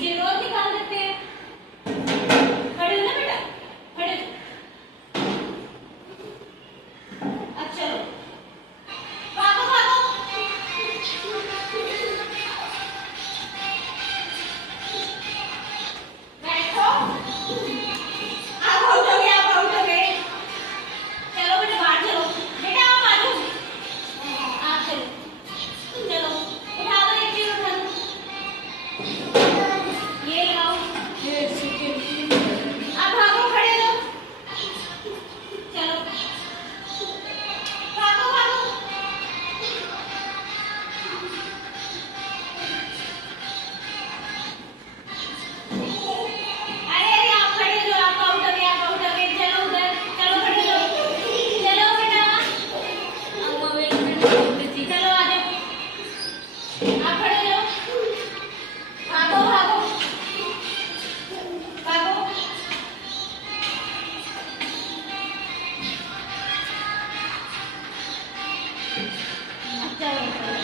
पीछे रोज निकाल देते हैं। खड़े हो ना बेटा, खड़े हो। अब चलो भागो भागो। बैठो। आप आउट हो गए, आप आउट हो गए। चलो बेटा बाहर चलो। बेटा आप आ जाओ, आप चलो। चलो उठा दो, एक चीज उठा दो। ये लगाओ। अब भागो, खड़े हो। चलो भागो भागो। अरे अरे आप खड़े हो, आप आउट हो गए, आप आउट हो गए। चलो उधर, चलो खड़े हो। चलो बेटा, चलो आ जाओ। आप खड़े हो जाओ। भागो भागो भागो। चलो